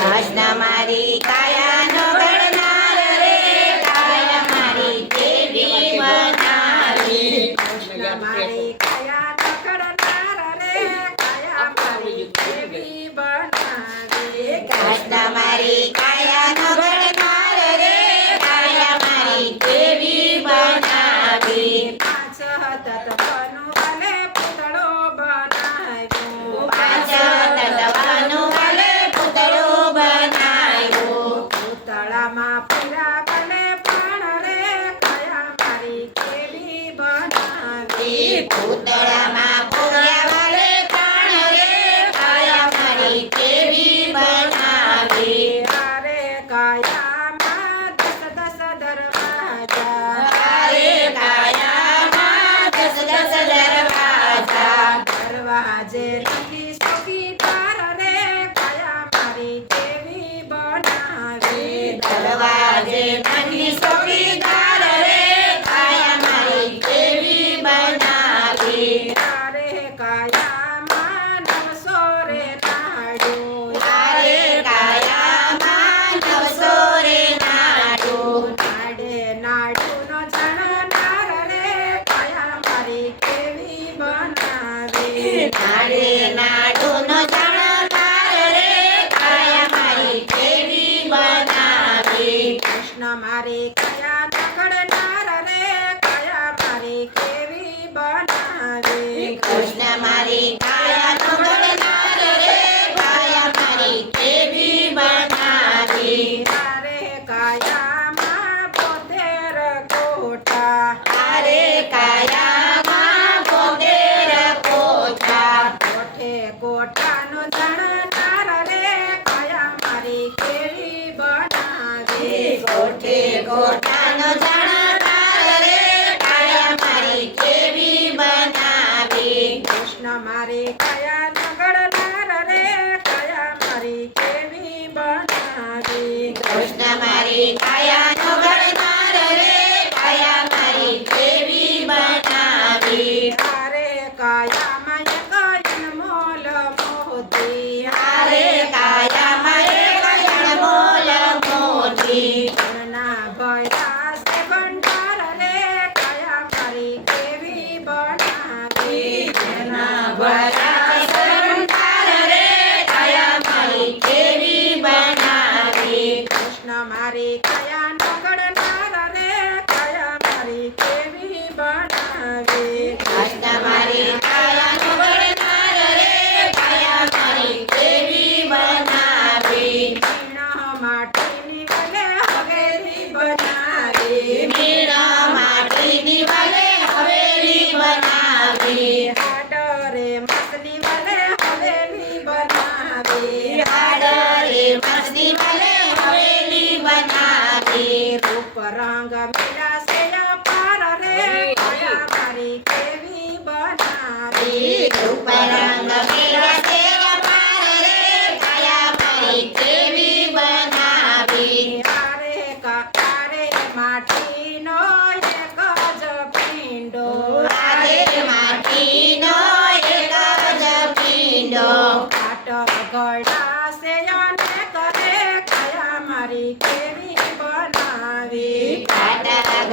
આજના મારી કાયાનો ઘડનાર રે કાયા મારી દેવી બનાવી મારી કાયાનો ઘડનાર રે કાયા મારી દેવી બનાવી આજના મારી કાયાનો ઘડનાર રે કાયા મારી દેવી બનાવી પાછ હતા రామ పురా કૃષ્ણ મારી મારી કયા રે કયા મારી કેવી બનાવી? કૃષ્ણ કયા નગડનાર રે કયા કેવી બનાવી? તારે કયા માં ગયન મોલ મોતી Mari, kaya. వరాంగ